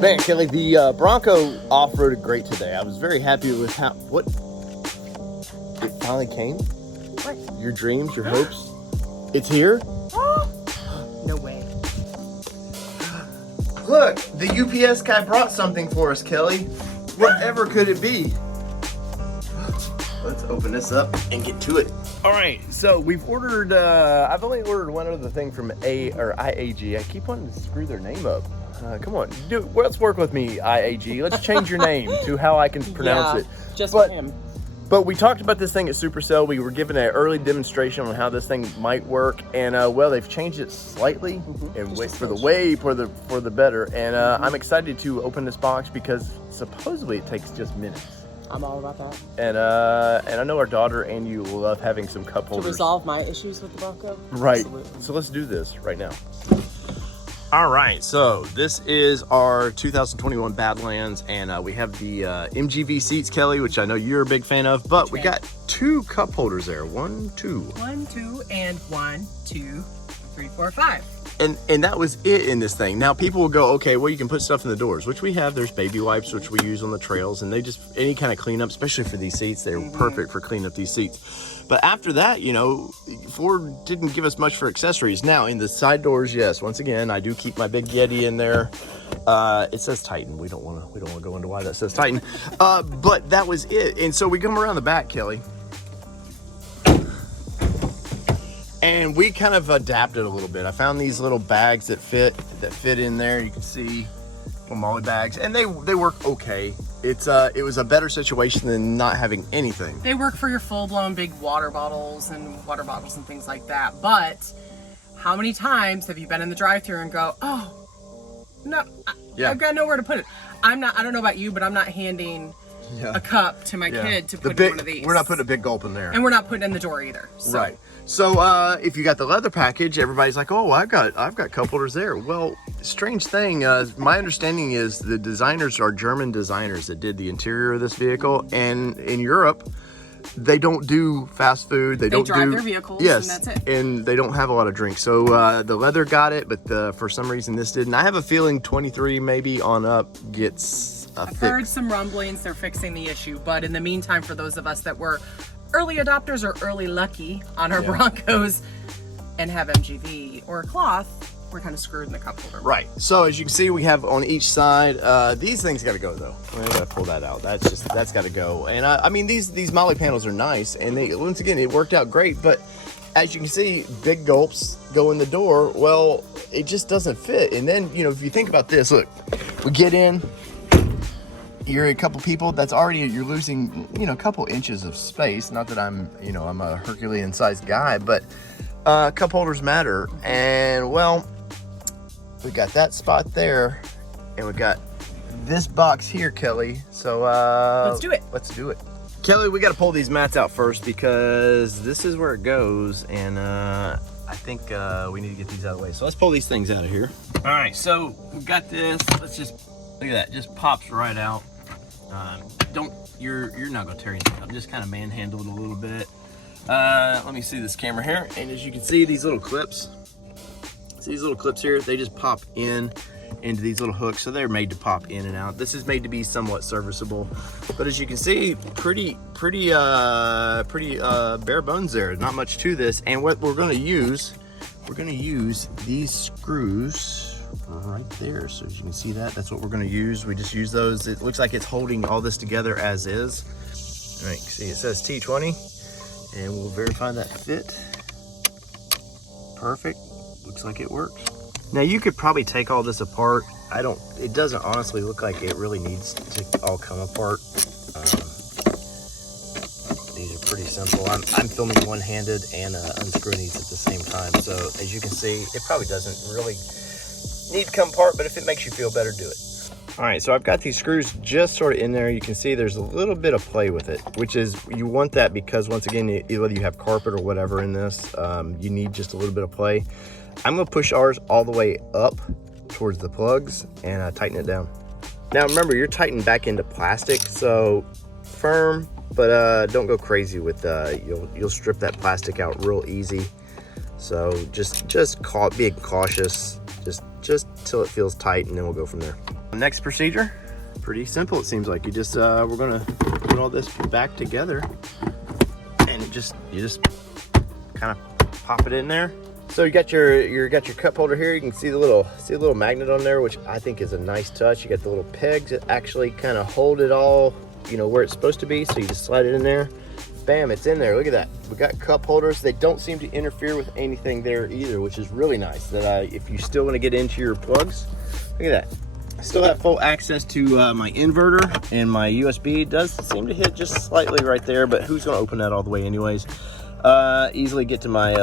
Man, Kelly, the Bronco off-roaded great today. I was very happy with what it finally came. What? Your dreams, your hopes. It's here. No way. Look, the UPS guy brought something for us, Kelly. Whatever could it be? Let's open this up and get to it. All right, so we've ordered, I've only ordered one other thing from IAG. I keep wanting to screw their name up. Come on, let's work with me, IAG. Let's change your name to how I can pronounce it. Just for him. But we talked about this thing at Supercell. We were given an early demonstration on how this thing might work, and well, they've changed it slightly, and for the better. And I'm excited to open this box because supposedly it takes just minutes. I'm all about that. And I know our daughter and you will love having some cup holders. To resolve my issues with the Bronco? Right. Absolutely. So let's do this right now. All right, so this is our 2021 Badlands, and we have the MGV seats, Kelly, which I know you're a big fan of, but we got 2 cup holders there. 1, 2. 1, 2, and 1, 2, 3, 4, 5. And that was it in this thing. Now people will go, okay, well, you can put stuff in the doors, which we have. There's baby wipes, which we use on the trails, and they just, any kind of cleanup, especially for these seats, they're perfect for cleaning up these seats. But after that, you know, Ford didn't give us much for accessories. Now in the side doors, yes, once again, I do keep my big Yeti in there. It says Titan. We don't want to go into why that says Titan. But that was it. And so we come around the back, Kelly, and we kind of adapted a little bit. I found these little bags that fit in there. You can see little molly bags, and they work okay. It was a better situation than not having anything. They work for your full-blown big water bottles and things like that. But how many times have you been in the drive-thru and go, oh, no, I've got nowhere to put it. I don't know about you, but I'm not handing a cup to my kid to put in one of these. We're not putting a big gulp in there. And we're not putting it in the door either. So. Right. So if you got the leather package, everybody's like, oh, I've got cup holders there. Well, strange thing, my understanding is the designers are German designers that did the interior of this vehicle, and in Europe, they don't do fast food. They don't drive their vehicles, yes, and that's it. And they don't have a lot of drinks. So the leather got it, but for some reason this didn't. I have a feeling 23 maybe on up gets a fix. I've heard some rumblings. They're fixing the issue, but in the meantime, for those of us that were early adopters or early lucky on our Broncos and have MGV or cloth, we're kind of screwed in the cup holder. Right. So as you can see, we have on each side, these things got to go though. I gotta pull that out. That's got to go. And I mean, these molly panels are nice, and once again, it worked out great. But as you can see, big gulps go in the door. Well, it just doesn't fit. And then, you know, if you think about this, look, we get in. You're a couple people, that's already, you're losing, you know, a couple inches of space. Not that I'm a Herculean sized guy, but cup holders matter. And well, we got that spot there, and we got this box here, Kelly. So let's do it. Let's do it. Kelly, we got to pull these mats out first because this is where it goes, and I think we need to get these out of the way. So let's pull these things out of here. All right, so we've got this. Let's just look at that. Just pops right out. You're not gonna tear anything up. Just kind of manhandle it a little bit. Let me see this camera here, and as you can see, these little clips. See these little clips here? They just pop into these little hooks, so they're made to pop in and out. This is made to be somewhat serviceable, but as you can see, pretty bare bones there. Not much to this. And what we're gonna use these screws right there. So as you can see that's what we're going to use. We just use those. It looks like it's holding all this together as is. All right, see it says T20, and we'll verify that fit. Perfect. Looks like it works. Now you could probably take all this apart. It doesn't honestly look like it really needs to all come apart. These are pretty simple. I'm filming one-handed and unscrewing these at the same time. So as you can see, it probably doesn't really need to come apart, but if it makes you feel better, do it. All right, so I've got these screws just sort of in there. You can see there's a little bit of play with it, which is, you want that because once again, whether you have carpet or whatever in this, you need just a little bit of play. I'm gonna push ours all the way up towards the plugs and tighten it down. Now remember, you're tightening back into plastic, so firm, but don't go crazy with, you'll strip that plastic out real easy. So just being cautious. just till it feels tight, and then we'll go from there. Next procedure, pretty simple. It seems like you just we're gonna put all this back together, and you just kind of pop it in there. So you got your cup holder here. You can see the little magnet on there, which I think is a nice touch. You got the little pegs that actually kind of hold it all, you know, where it's supposed to be. So you just slide it in there. Bam, it's in there. Look at that. We got cup holders. They don't seem to interfere with anything there either, which is really nice. That if you still want to get into your plugs, look at that. I still have full access to my inverter, and my USB does seem to hit just slightly right there, but who's going to open that all the way anyways? Easily get to my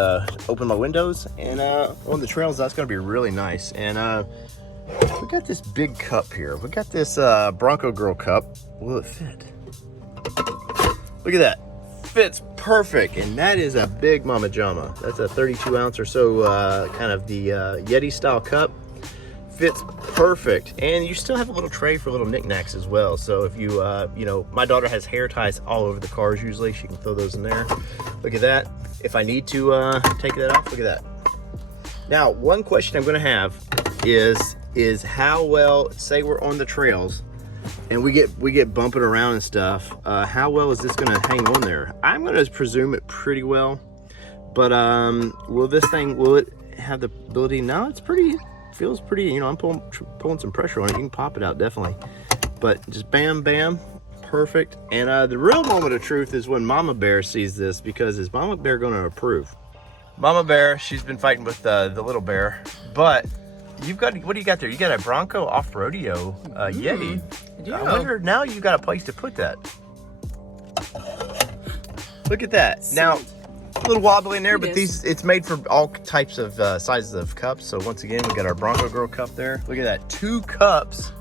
open my windows, and on the trails that's going to be really nice. And we got this big cup here. We got this Bronco Girl cup. Will it fit? Look at that. Fits perfect, and that is a big mama jama. That's a 32 ounce or so, kind of the Yeti style cup. Fits perfect, and you still have a little tray for little knickknacks as well. So if you you know, my daughter has hair ties all over the cars usually. She can throw those in there. Look at that. If I need to take that off, look at that. Now, one question I'm going to have is how well, say we're on the trails and we get bumping around and stuff, how well is this going to hang on there? I'm going to presume it pretty well, but will it have the ability? No, it's pretty, feels pretty, you know, I'm pulling some pressure on it. You can pop it out definitely, but just bam bam, perfect. And the real moment of truth is when Mama Bear sees this, because is Mama Bear going to approve? Mama Bear, she's been fighting with the little bear, but you've got, what do you got there? You got a Bronco off-rodeo Yeti. I wonder, now you got a place to put that. Look at that. Now, a little wobbly in there, but it's made for all types of sizes of cups. So once again, we got our Bronco Girl cup there. Look at that, 2 cups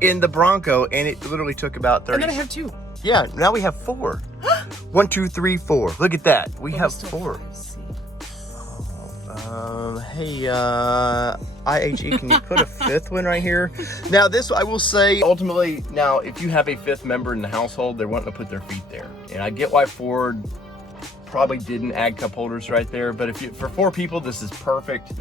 in the Bronco, and it literally took about 30. And then I have 2. Yeah, now we have 4. 1, 2, 3, 4. Look at that. We have 4. Hey, IAG, can you put a 5th one right here? Now, this, I will say, ultimately, now, if you have a 5th member in the household, they're wanting to put their feet there. And I get why Ford probably didn't add cup holders right there, but if you, for 4 people, this is perfect.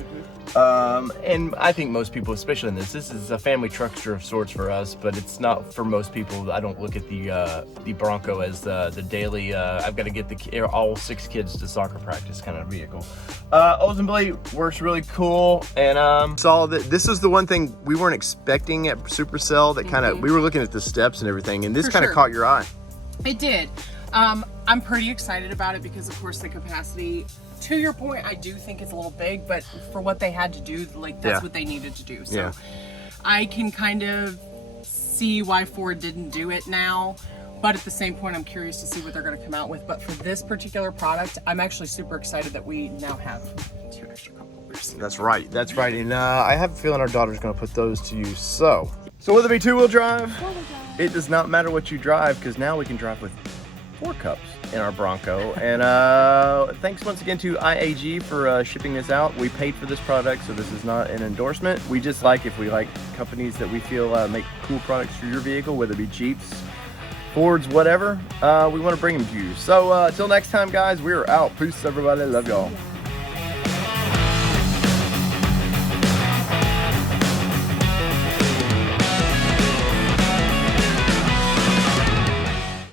And I think most people, especially in this is a family truckster of sorts for us, but it's not for most people. I don't look at the Bronco as the daily, I've got to get all 6 kids to soccer practice kind of vehicle. Ultimately, works really cool, and saw that this is the one thing we weren't expecting at Supercell that kind of, we were looking at the steps and everything, and this kind of caught your eye. It did. I'm pretty excited about it because, of course, the capacity, to your point, I do think it's a little big, but for what they had to do, like, that's what they needed to do. So I can kind of see why Ford didn't do it now, but at the same point, I'm curious to see what they're going to come out with. But for this particular product, I'm actually super excited that we now have 2 extra cup holders. That's right. That's right. And I have a feeling our daughter's going to put those to use. So whether it be 2-wheel drive, it does not matter what you drive, because now we can drive with 4 cups in our Bronco. And thanks once again to IAG for shipping this out. We paid for this product, so this is not an endorsement. We just like, if we like companies that we feel make cool products for your vehicle, whether it be Jeeps, Fords, whatever, we want to bring them to you. So until next time, guys, we are out. Peace, everybody. Love y'all.